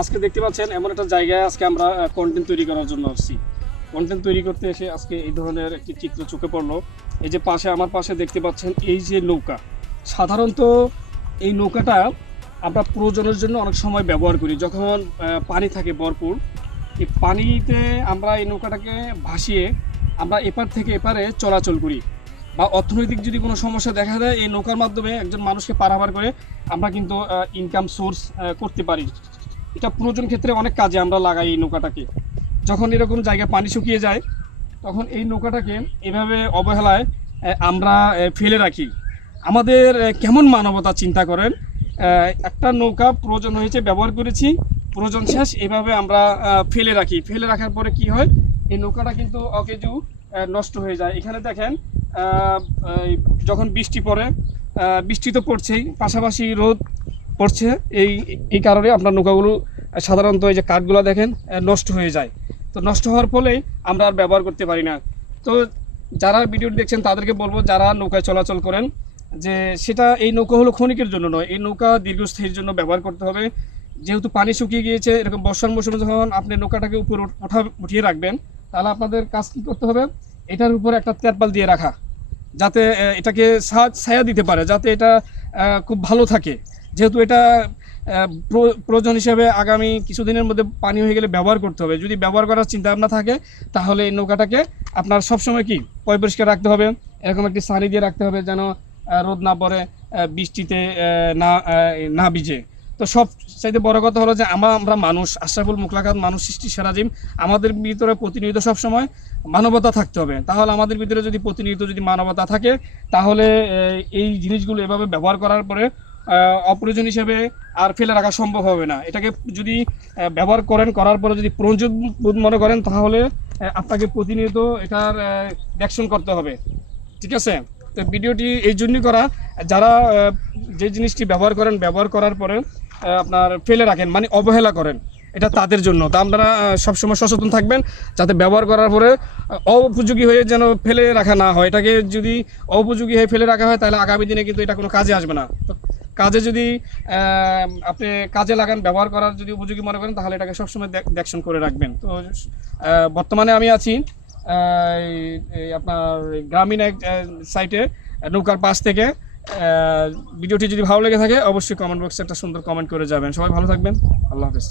আজকে দেখতে পাচ্ছেন এমন একটা জায়গায় আজকে আমরা কন্টেন্ট তৈরি করার জন্য আসছি। কন্টেন্ট তৈরি করতে এসে আজকে এই ধরনের একটি চিত্র চোখে পড়লো। এই যে আমার পাশে দেখতে পাচ্ছেন এই যে নৌকা, সাধারণত এই নৌকাটা আমরা প্রয়োজনের জন্য অনেক সময় ব্যবহার করি। যখন পানি থাকে ভরপুর, এই পানিতে আমরা এই নৌকাটাকে ভাসিয়ে আমরা এপার থেকে এপারে চলাচল করি, বা অর্থনৈতিক যদি কোনো সমস্যা দেখা দেয় এই নৌকার মাধ্যমে একজন মানুষকে পারাপার করে আমরা কিন্তু ইনকাম সোর্স করতে পারি। এটা প্রয়োজন ক্ষেত্রে অনেক কাজে আমরা লাগাই এই নৌকাটাকে। যখন এরকম জায়গায় পানি শুকিয়ে যায় তখন এই নৌকাটাকে এভাবে অবহেলায় আমরা ফেলে রাখি। আমাদের কেমন মানবতা চিন্তা করেন, একটা নৌকা প্রয়োজন হয়েছে ব্যবহার করেছি, প্রয়োজন শেষ এভাবে আমরা ফেলে রাখি। ফেলে রাখার পরে কি হয়, এই নৌকাটা কিন্তু অকেজু নষ্ট হয়ে যায়। এখানে দেখেন যখন বৃষ্টি পড়ে, বৃষ্টি তো পড়ছেই, পাশাপাশি রোদ পড়ছে, এই কারণে আপনার নৌকাগুলো সাধারণত এই যে কাঠগুলো দেখেন নষ্ট হয়ে যায়। তো নষ্ট হওয়ার ফলেই আমরা আর ব্যবহার করতে পারি না। তো যারা ভিডিওটি দেখছেন তাদেরকে বলবো, যারা নৌকায় চলাচল করেন, যে সেটা এই নৌকা হলো ক্ষণিকের জন্য নয়, এই নৌকা দীর্ঘস্থায়ীর জন্য ব্যবহার করতে হবে। যেহেতু পানি শুকিয়ে গিয়েছে, এরকম বর্ষার মৌসুমে যখন আপনি নৌকাটাকে উপরে উঠিয়ে রাখবেন, তাহলে আপনাদের কাজ কী করতে হবে, এটার উপরে একটা তেরপাল দিয়ে রাখা, যাতে এটাকে ছায়া দিতে পারে, যাতে এটা খুব ভালো থাকে। যেহেতু এটা প্রয়োজন হিসেবে আগামী কিছুদিনের মধ্যে পানি হয়ে গেলে ব্যবহার করতে হবে। যদি ব্যবহার করার চিন্তা ভাবনা থাকে তাহলে এই নৌকাটাকে আপনার সবসময় কি পরিষ্কার রাখতে হবে, এরকম একটি সারি দিয়ে রাখতে হবে যেন রোদ না পড়ে, বৃষ্টিতে না ভিজে। তো সব চাইতে বড় কথা হলো যে আমরা মানুষ, আশরাফুল মুখলাকাত মানুষ সৃষ্টি সেরা জীব, আমাদের ভিতরে প্রতিনিয়ত সবসময় মানবতা থাকতে হবে। তাহলে আমাদের ভিতরে যদি প্রতিনিয়ত যদি মানবতা থাকে, তাহলে এই জিনিসগুলো এভাবে ব্যবহার করার পরে অপ্রয়োজন হিসেবে আর ফেলে রাখা সম্ভব হবে না। এটাকে যদি ব্যবহার করার পরে যদি প্রয়োজন মনে করেন, তাহলে আপনাকে প্রতিনিয়ত এটার দেখশন করতে হবে। ঠিক আছে? তো ভিডিওটি এই জন্যই করা, যারা যে জিনিসটি ব্যবহার করেন, ব্যবহার করার পরে আপনার ফেলে রাখেন, মানে অবহেলা করেন, এটা তাদের জন্য। তা আপনারা সবসময় সচেতন থাকবেন যাতে ব্যবহার করার পরে অউপযোগী হয়ে যেন ফেলে রাখা না হয়। এটাকে যদি অউপযোগী হয়ে ফেলে রাখা হয়, তাহলে আগামী দিনে কিন্তু এটা কোনো কাজে আসবে না। তো কাজে যদি আপনি কাজে লাগান, ব্যবহার করার যদি উপযোগী মনে করেন, তাহলে এটাকে সবসময় দেখশন করে রাখবেন। তো বর্তমানে আমি আছি আপনার গ্রামীণ এক সাইটে নৌকার পাশ থেকে। ভিডিওটি যদি ভালো লেগে থাকে অবশ্যই কমেন্ট বক্সে একটা সুন্দর কমেন্ট করে যাবেন। সবাই ভালো থাকবেন। আল্লাহ হাফেজ।